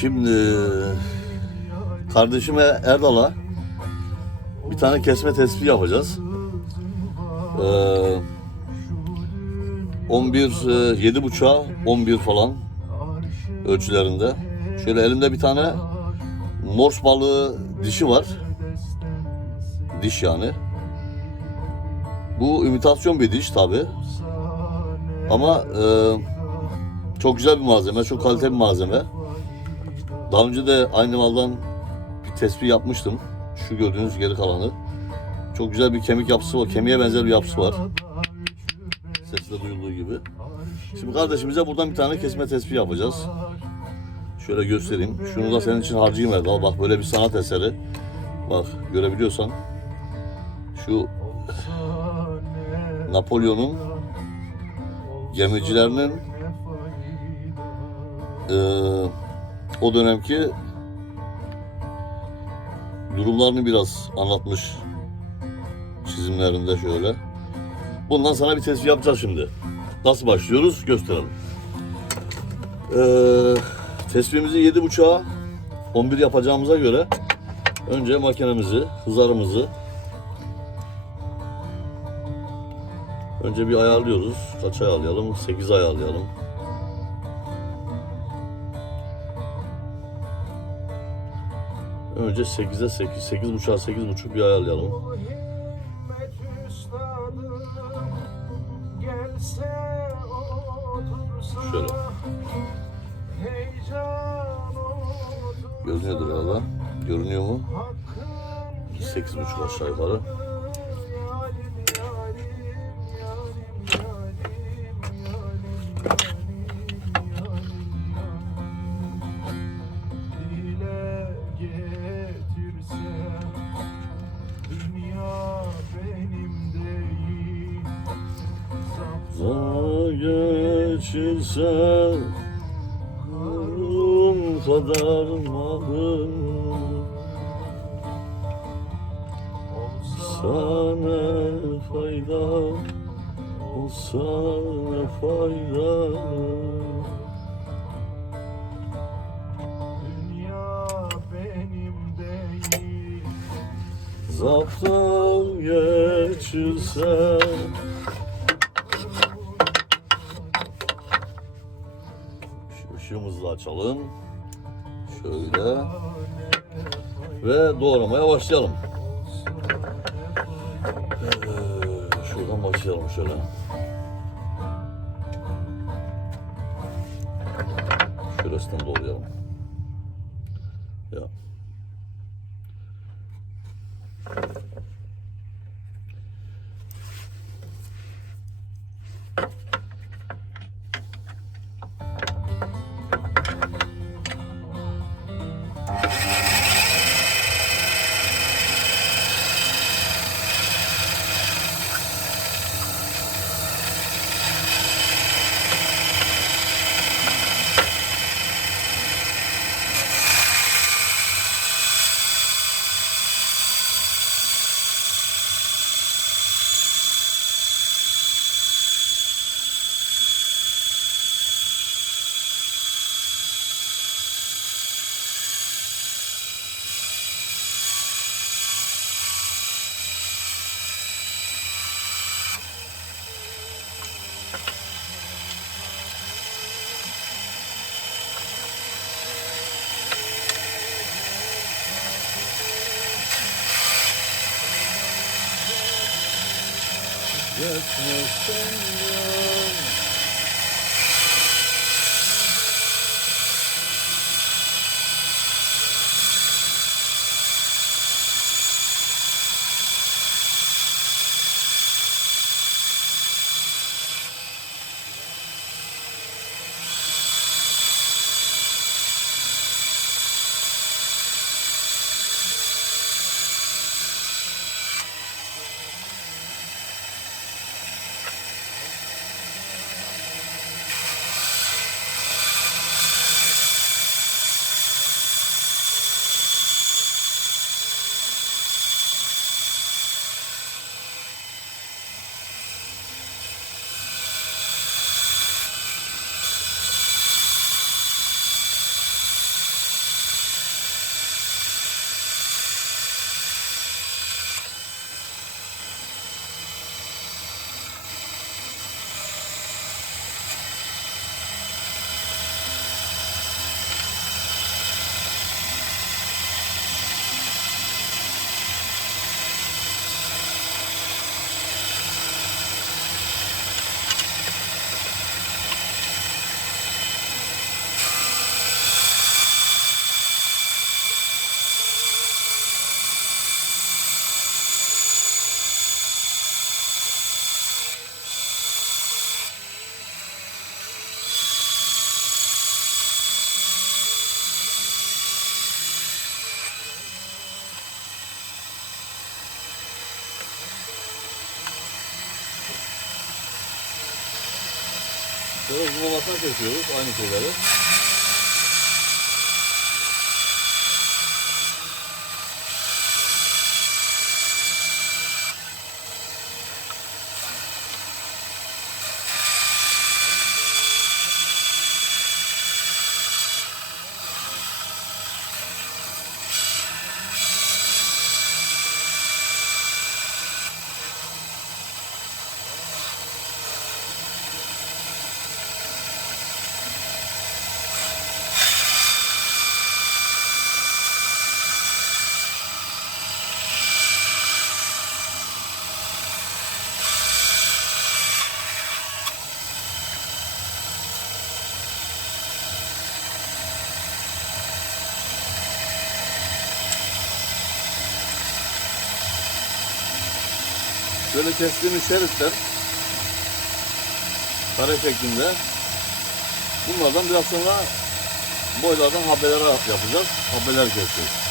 Şimdi kardeşime Erdal'a bir tane kesme tespih yapacağız. Ee, 11 7 buçuğa 11 falan ölçülerinde. Şöyle elimde bir tane mors balığı dişi var. Diş yani. Bu imitasyon bir diş tabi. Ama e, çok güzel bir malzeme, çok kaliteli bir malzeme. Daha önce de aynı maldan bir tespih yapmıştım. Şu gördüğünüz geri kalanı. Çok güzel bir kemik yapısı var. Kemiğe benzer bir yapısı var. Sesi de duyulduğu gibi. Şimdi kardeşimize buradan bir tane kesme tespih yapacağız. Şöyle göstereyim. Şunu da senin için harcayayım Erdal. Bak böyle bir sanat eseri. Bak görebiliyorsan. Şu Napolyon'un gemicilerinin eee, o dönemki durumlarını biraz anlatmış çizimlerinde şöyle. Bundan sana bir tespih yapacağız şimdi. Nasıl başlıyoruz gösterelim. Ee, tespihimizi 7.5'a 11 yapacağımıza göre önce makinemizi, hızarımızı önce bir ayarlıyoruz. Kaç ayarlayalım? 8 ayarlayalım. Önce 8'e 8, 8.5'a 8.5 bir ayarlayalım. Şöyle. Görünüyordur herhalde. Görünüyor mu? hakkın 8.5 aşağı yukarı. Geçirse Ruhum kadar malım. Fayda Olsa ne fayda? Dünya benim değil. Zaptan geçirse ışığımızı açalım. Şöyle. Ve doğramaya başlayalım. Ee, Şuradan başlayalım şöyle. Şurasından doğrayalım. Ya. Geçmezsen ya. Şöyle uzunlamasına kesiyoruz aynı şeyleri. Şöyle kestiğimiz şeritler kare şeklinde. Bunlardan biraz sonra boylardan habeler yapacağız. Habeler keseceğiz.